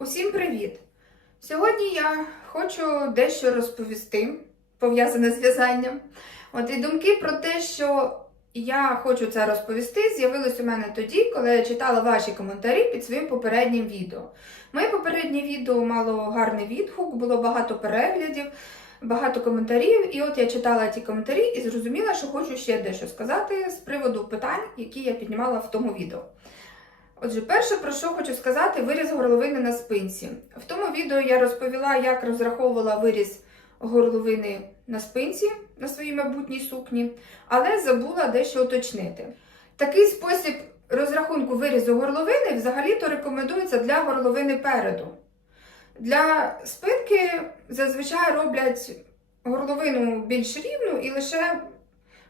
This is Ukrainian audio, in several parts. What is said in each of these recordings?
Усім привіт! Сьогодні я хочу дещо розповісти, пов'язане з в'язанням. От і думки про те, що я хочу це розповісти, з'явились у мене тоді, коли я читала ваші коментарі під своїм попереднім відео. Моє попереднє відео мало гарний відгук, було багато переглядів, багато коментарів. І от я читала ті коментарі і зрозуміла, що хочу ще дещо сказати з приводу питань, які я піднімала в тому відео. Отже, перше, про що хочу сказати, виріз горловини на спинці. В тому відео я розповіла, як розраховувала виріз горловини на спинці на своїй майбутній сукні, але забула дещо уточнити. Такий спосіб розрахунку вирізу горловини взагалі-то рекомендується для горловини переду. Для спинки зазвичай роблять горловину більш рівну і лише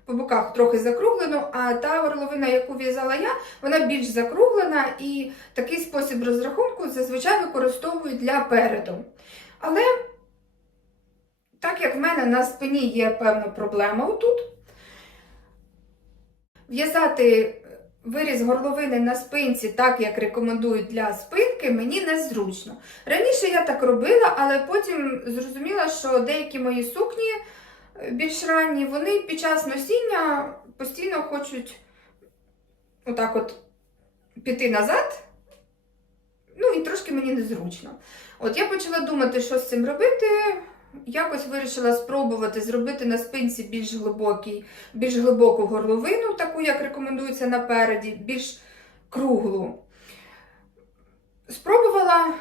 по боках трохи закруглену, а та горловина, яку в'язала я, вона більш закруглена і такий спосіб розрахунку зазвичай використовують для переду. Але так як в мене на спині є певна проблема отут, в'язати виріз горловини на спинці, так як рекомендують для спинки, мені незручно. Раніше я так робила, але потім зрозуміла, що деякі мої сукні більш ранні, вони під час носіння постійно хочуть отак от піти назад. Ну і трошки мені незручно. От я почала думати, що з цим робити. Якось вирішила спробувати зробити на спинці більш глибокий, більш глибоку горловину, таку, як рекомендується напереді, більш круглу. Спробувала,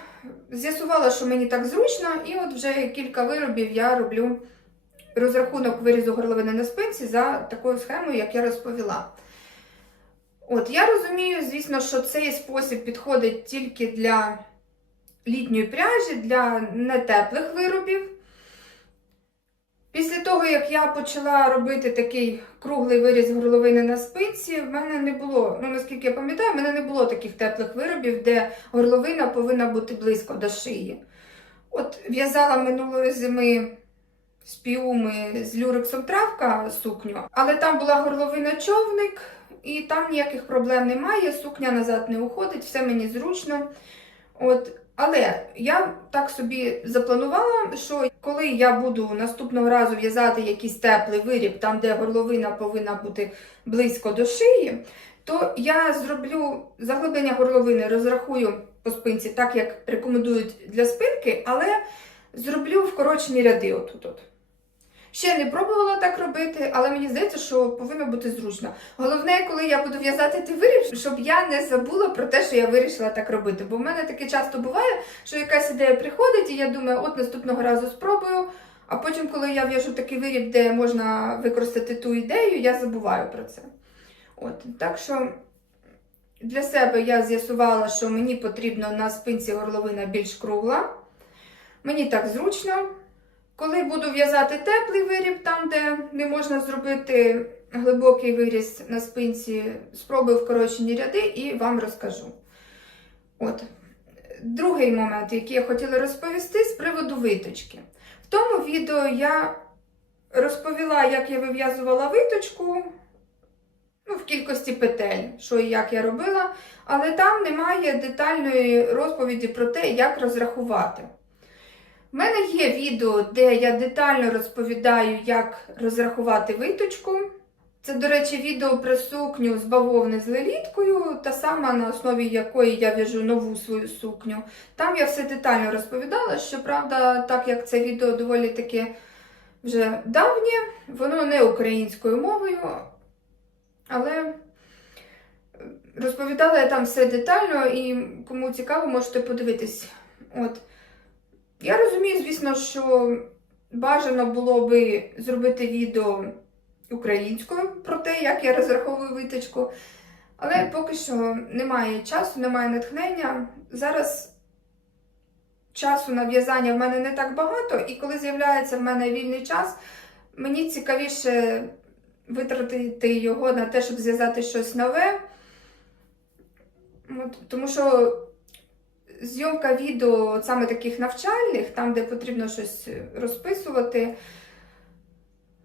з'ясувала, що мені так зручно, і от вже кілька виробів я роблю розрахунок вирізу горловини на спинці за такою схемою, як я розповіла. От, я розумію, звісно, що цей спосіб підходить тільки для літньої пряжі, для нетеплих виробів. Після того, як я почала робити такий круглий виріз горловини на спинці, в мене не було, ну наскільки я пам'ятаю, в мене не було таких теплих виробів, де горловина повинна бути близько до шиї. От в'язала минулої зими з піуми з люрексом травка сукню, але там була горловина човник, і там ніяких проблем немає, сукня назад не уходить, все мені зручно. От, але я так собі запланувала, що коли я буду наступного разу в'язати якийсь теплий виріб, там, де горловина повинна бути близько до шиї, то я зроблю заглиблення горловини, розрахую по спинці, так як рекомендують для спинки, але зроблю вкорочені ряди отут. Ще не пробувала так робити, але мені здається, що повинно бути зручно. Головне, коли я буду в'язати той виріб, щоб я не забула про те, що я вирішила так робити. Бо в мене таке часто буває, що якась ідея приходить, і я думаю, от наступного разу спробую. А потім, коли я в'яжу такий виріб, де можна використати ту ідею, я забуваю про це. От, Так що для себе я з'ясувала, що мені потрібно на спинці горловина більш кругла. Мені так зручно. Коли буду в'язати теплий виріб, там, де не можна зробити глибокий виріз на спинці, спробую вкорочені ряди і вам розкажу. От. Другий момент, який я хотіла розповісти, з приводу виточки. В тому відео я розповіла, як я вив'язувала виточку ну, в кількості петель, що і як я робила, але там немає детальної розповіді про те, як розрахувати. У мене є відео, де я детально розповідаю, як розрахувати виточку. Це, до речі, відео про сукню з бавовни з леліткою, та сама на основі якої я в'яжу нову свою сукню. Там я все детально розповідала, щоправда, так як це відео доволі таке вже давнє, воно не українською мовою, але розповідала я там все детально і кому цікаво, можете подивитись. От. Я розумію, звісно, що бажано було би зробити відео українською про те, як я розраховую виточку, але поки що немає часу, немає натхнення. Зараз часу на в'язання в мене не так багато, і коли з'являється в мене вільний час, мені цікавіше витратити його на те, щоб зв'язати щось нове. От, Тому що зйомка відео саме таких навчальних, там, де потрібно щось розписувати,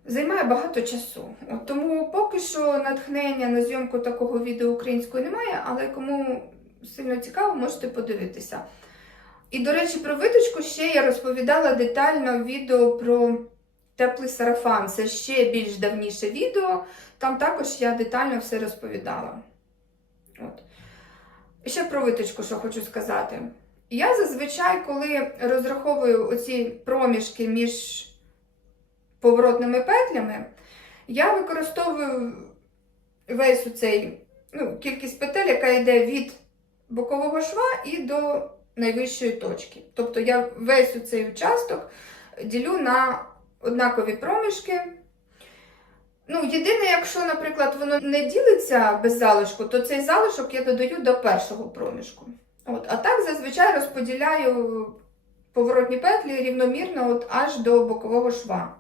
займає багато часу. От Тому поки що натхнення на зйомку такого відео українською немає, але кому сильно цікаво, можете подивитися. І, до речі, про виточку ще я розповідала детально відео про теплий сарафан. Це ще більш давніше відео. Там також я детально все розповідала. От. Ще про виточку, що хочу сказати. Я зазвичай, коли розраховую оці проміжки між поворотними петлями, я використовую весь оцей, ну, кількість петель, яка йде від бокового шва і до найвищої точки. Тобто я весь оцей участок ділю на однакові проміжки. Ну, єдине, якщо, наприклад, воно не ділиться без залишку, то цей залишок я додаю до першого проміжку. От. А так зазвичай розподіляю поворотні петлі рівномірно от аж до бокового шва.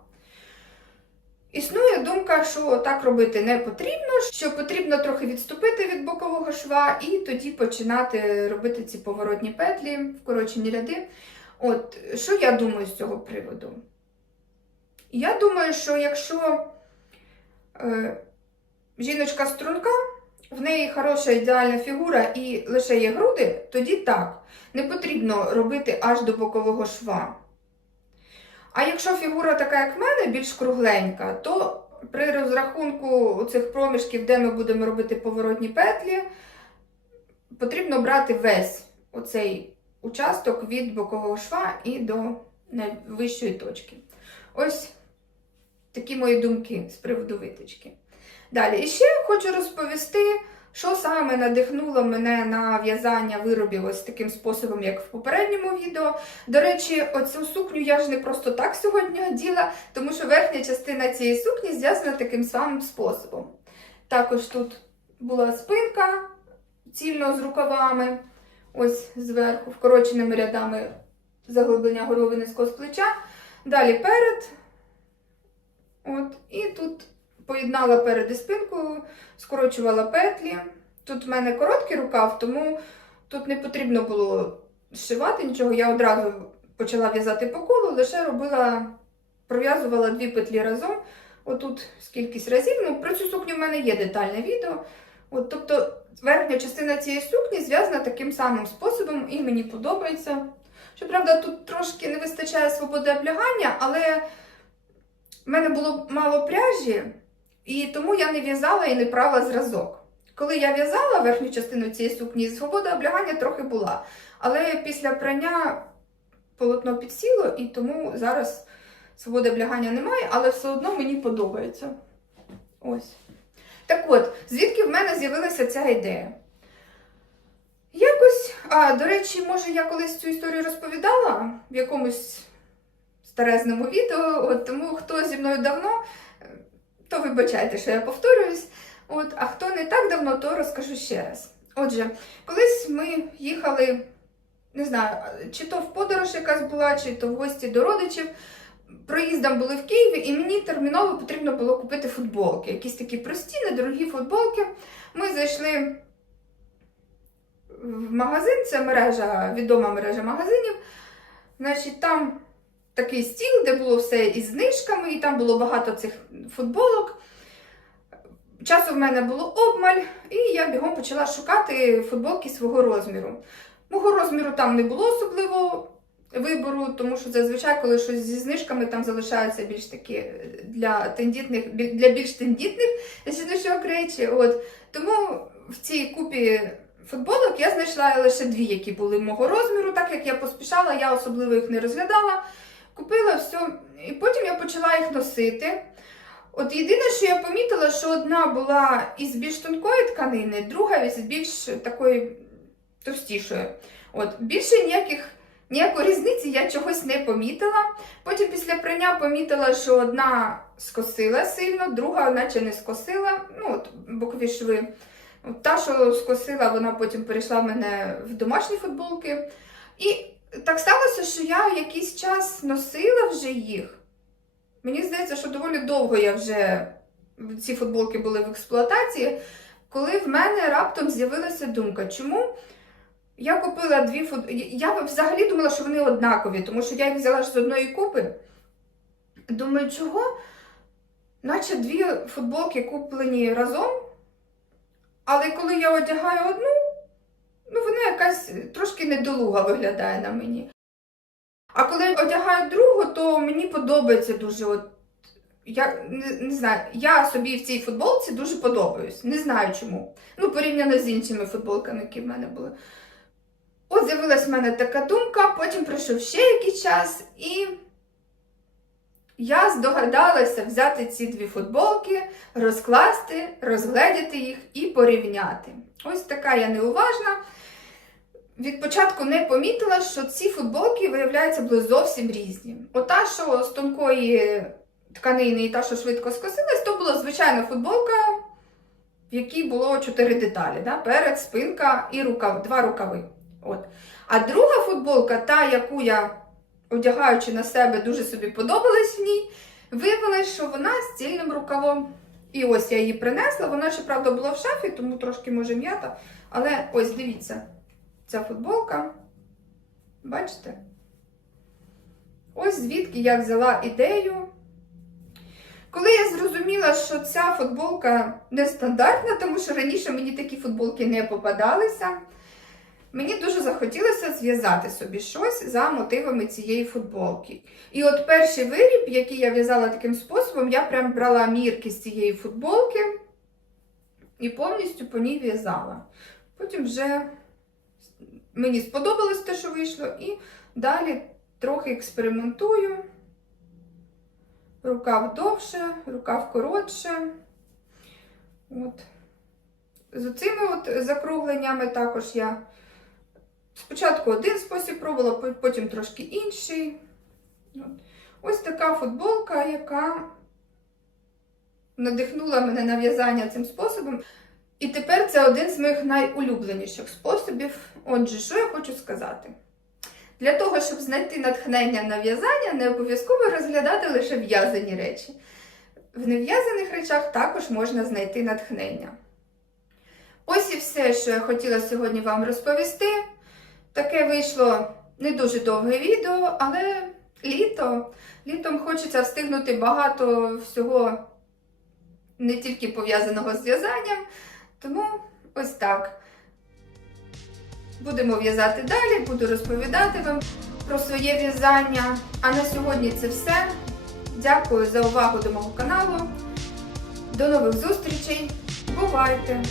Існує думка, що так робити не потрібно, що потрібно трохи відступити від бокового шва і тоді починати робити ці поворотні петлі, вкорочені ряди. От, що я думаю з цього приводу? Я думаю, що якщо жіночка струнка, в неї хороша ідеальна фігура і лише є груди, тоді так. Не потрібно робити аж до бокового шва. А якщо фігура така, як в мене, більш кругленька, то при розрахунку цих проміжків, де ми будемо робити поворотні петлі, потрібно брати весь оцей участок від бокового шва і до найвищої точки. Ось такі мої думки з приводу виточки. Далі, і ще хочу розповісти, що саме надихнуло мене на в'язання виробів ось таким способом, як в попередньому відео. До речі, оцю сукню я ж не просто так сьогодні оділа, тому що верхня частина цієї сукні зв'язана таким самим способом. Також тут була спинка цільно з рукавами, ось зверху, вкороченими рядами заглиблення горловини скос плеча. Далі перед. От, і тут поєднала перед і спинкою, скорочувала петлі. Тут в мене короткий рукав, тому тут не потрібно було зшивати нічого. Я одразу почала в'язати по колу, лише робила, пров'язувала дві петлі разом. Отут скількись разів. Ну, про цю сукню в мене є детальне відео. От, тобто верхня частина цієї сукні зв'язана таким самим способом, і мені подобається. Щоправда, тут трошки не вистачає свободи облягання, але в мене було мало пряжі, і тому я не в'язала і не прала зразок. Коли я в'язала верхню частину цієї сукні, свобода облягання трохи була. Але після прання полотно підсіло, і тому зараз свободи облягання немає, але все одно мені подобається. Ось. Так от, звідки в мене з'явилася ця ідея? Якось, а, до речі, може, я колись цю історію розповідала в якомусь старезному відео, от, тому хто зі мною давно, то вибачайте, що я повторююсь. От, а хто не так давно, то розкажу ще раз. Отже, колись ми їхали, не знаю, чи то в подорож якась була, чи то в гості до родичів. Проїздом були в Києві, і мені терміново потрібно було купити футболки. Якісь такі прості, недорогі футболки. Ми зайшли в магазин, це мережа, відома мережа магазинів. Значить, там такий стіл, де було все із знижками, і там було багато цих футболок. Часу в мене було обмаль, і я бігом почала шукати футболки свого розміру. Мого розміру там не було особливо вибору, тому що зазвичай, коли щось зі знижками, там залишаються більш такі для тендітних, для більш тендітних жіночок речі. От. Тому в цій купі футболок я знайшла лише дві, які були мого розміру, так як я поспішала, я особливо їх не розглядала. Купила все, і потім я почала їх носити. От єдине, що я помітила, що одна була із більш тонкої тканини, друга із більш такої товстішої. От, Більше ніяких, ніякої різниці я чогось не помітила. Потім після прання помітила, що одна скосила сильно, друга наче не скосила. Ну, от, бокові шви. Та, що скосила, вона потім перейшла в мене в домашні футболки. І так сталося, що я якийсь час носила вже їх. Мені здається, що доволі довго я вже ці футболки були в експлуатації, коли в мене раптом з'явилася думка, чому я купила дві футболки. Я взагалі думала, що вони однакові, тому що я їх взяла ж з одної купи. Думаю, чого? Наче дві футболки куплені разом. Але коли я одягаю одну, ну якась трошки недолуга виглядає на мені. А коли одягаю другу, то мені подобається дуже. От, я не, не знаю, я собі в цій футболці дуже подобаюсь. Не знаю чому. Ну, порівняно з іншими футболками, які в мене були. От з'явилась в мене така думка, потім пройшов ще якийсь час, і я здогадалася взяти ці дві футболки, розкласти, розгледіти їх і порівняти. Ось така я неуважна. Від початку не помітила, що ці футболки, виявляється, були зовсім різні. Ота, що з тонкої тканини і та, що швидко скосилась, то була звичайна футболка, в якій було чотири деталі: да? перед, спинка і рукав, два рукави. От. А друга футболка, та, яку я, одягаючи на себе, дуже собі подобалась в ній, виявилось, що вона з цільним рукавом. І ось я її принесла. Вона, щоправда, була в шафі, тому трошки може м'ята. Але ось дивіться, ця футболка. Бачите? Ось звідки я взяла ідею. Коли я зрозуміла, що ця футболка нестандартна, тому що раніше мені такі футболки не попадалися, мені дуже захотілося зв'язати собі щось за мотивами цієї футболки. І от перший виріб, який я в'язала таким способом, я прям брала мірки з цієї футболки і повністю по ній в'язала. Потім вже мені сподобалось те, що вийшло, і далі трохи експериментую. Рукав довше, рукав коротше. От. З цими от закругленнями також я спочатку один спосіб пробувала, потім трошки інший. От. Ось така футболка, яка надихнула мене на в'язання цим способом. І тепер це один з моїх найулюбленіших способів. Отже, що я хочу сказати? Для того, щоб знайти натхнення на в'язання, не обов'язково розглядати лише в'язані речі. В нев'язаних речах також можна знайти натхнення. Ось і все, що я хотіла сьогодні вам розповісти. Таке вийшло не дуже довге відео, але літо. Літом хочеться встигнути багато всього не тільки пов'язаного з в'язанням. Тому ось так. Будемо в'язати далі, буду розповідати вам про своє в'язання. А на сьогодні це все. Дякую за увагу до мого каналу. До нових зустрічей. Бувайте!